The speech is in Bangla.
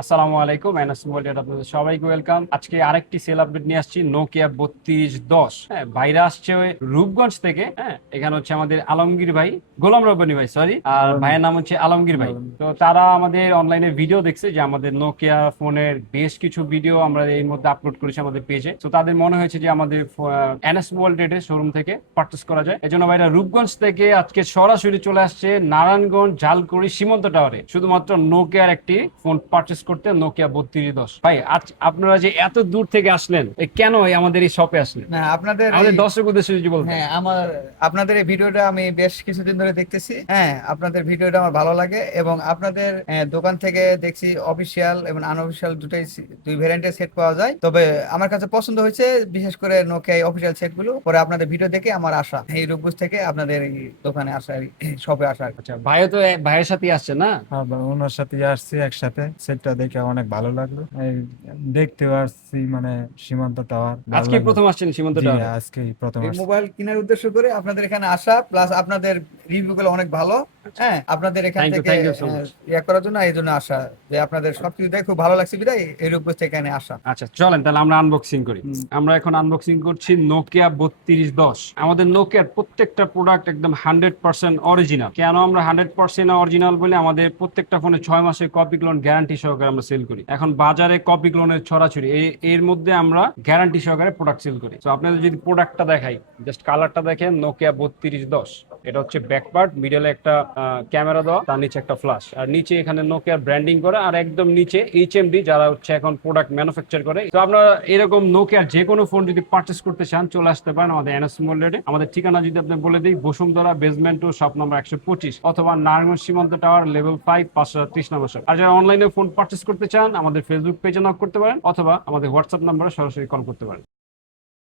আসসালামু আলাইকুম, এনএস মোবাইল আপনাদের সবাইকে ওয়েলকাম। আজকে আরেকটি সেল আপডেট নিয়ে আসছি, নোকিয়া 3210। হ্যাঁ, ভাইরা আসছে ওই রূপগঞ্জ থেকে। হ্যাঁ, এখানে হচ্ছে আমাদের আলমগীর ভাই, গোলাম রব্বানী ভাই, সরি, আর ভাইয়ের নাম হচ্ছে আলমগীর ভাই। তো তারা আমাদের অনলাইনে ভিডিও দেখছে যে আমাদের নোকিয়া ফোনের বেশ কিছু ভিডিও আমরা এই মধ্যে আপলোড করেছি আমাদের পেজে। তো তাদের মনে হয়েছে যে আমাদের এনএস মোবাইল ট্রেডের শোরুম থেকে পারচেস করা যায়। এজন্য ভাইরা রূপগঞ্জ থেকে আজকে সরাসরি চলে আসছে নারায়ণগঞ্জ ঝালকুড়ি সীমান্ত টাওয়ারে, শুধুমাত্র নোকিয়ার একটি ফোন পারচেস করতে, নোকিয়া 3210। ভাই, আজ আপনারা যে এত দূর থেকে আসলেন, কেন আমাদের এই শপে আসলেন? না আপনাদের আমাদের দর্শক উদ্দেশ্যে যদি বলতেন। হ্যাঁ, আপনাদের এই ভিডিওটা আমি বেশ কিছুদিন ধরে দেখতেছি। হ্যাঁ, আপনাদের ভিডিওটা আমার ভালো লাগে এবং আপনাদের দোকান থেকে দেখছি অফিসিয়াল এবং আনঅফিসিয়াল দুই ভ্যারিয়েন্টের সেট পাওয়া যায়। তবে আমার কাছে পছন্দ হয়েছে বিশেষ করে নোকিয়া অফিসিয়াল সেট গুলো। পরে আপনাদের ভিডিও দেখে আমার আশা এই রূপগঞ্জ থেকে আপনাদের এই দোকানে আসা, শপে আসা। আচ্ছা, ভাইও তো ভাইয়ের সাথেই আসছে না? হ্যাঁ ভাই, ওনার সাথে আসছি একসাথে। সেটটা দেখে অনেক ভালো লাগলো। এই দেখতেও আসছি, মানে সীমান্ত টাওয়ার ভালো আজকে লাগলো। প্রথম আসছেন সীমান্ত জি, টাওয়ারে? আজকেই প্রথম এই আসছি। মোবাইল কেনার উদ্দেশ্য করে আপনাদের এখানে আসা, প্লাস আপনাদের রিভিউ গুলো অনেক ভালো। হ্যাঁ, আপনাদের এখান থেকে থ্যাংক ইউ সো মাচ। ইয়ে করার জন্য এই জন্য আসা, যে আপনাদের সবকিছু দেখে খুব ভালো লাগছে বিদায় এই রূপগঞ্জ থেকে এখানে আসা। আচ্ছা, চলেন তাহলে আমরা আনবক্সিং করি। আমরা এখন আনবক্সিং করছি নোকিয়া 3210। আমাদের নোকিয়ার প্রত্যেকটা প্রোডাক্ট একদম 100% অরিজিনাল। কেন আমরা 100% অরিজিনাল বলে, আমাদের প্রত্যেকটা ফোনে 6 মাসের কপি ক্লোন গ্যারান্টি সহকারে আমরা সেল করি। এখন বাজারে কপি ক্লোনের ছড়াছড়ি, এর মধ্যে আমরা গ্যারান্টি সহকারে প্রোডাক্ট সেল করি। তো আপনাদের যদি প্রোডাক্টটা দেখাই, জাস্ট কালারটা দেখেন, নোকিয়া 3210। এটা হচ্ছে ব্যাক পার্ট, মিডলে একটা ক্যামেরা দেওয়া, তার নিচে একটা ফ্ল্যাশ, আর নিচে এখানে নোকিয়ার ব্র্যান্ডিং করা, আর একদম নিচে এইচএমডি, যারা হচ্ছে এখন প্রোডাক্ট ম্যানুফ্যাকচার করে। তো আপনারা এরকম নোকিয়ার যে কোনো ফোন যদি পারচেস করতে চান, চলে আসতে পারেন আমাদের এনএস মোবাইলে। আমাদের ঠিকানা যদি আপনি বলে দিই, বসুন্ধরা বেসমেন্ট ও শপ নম্বর 125, অথবা নারায়ণগঞ্জ সীমান্ত টাওয়ার লেভেল 5, 530 নম্বর শপ। আর যারা অনলাইনে ফোন পারচেস করতে চান, আমাদের ফেসবুক পেজে নক করতে পারেন, অথবা আমাদের হোয়াটসঅ্যাপ নম্বরে সরাসরি কল করতে পারেন।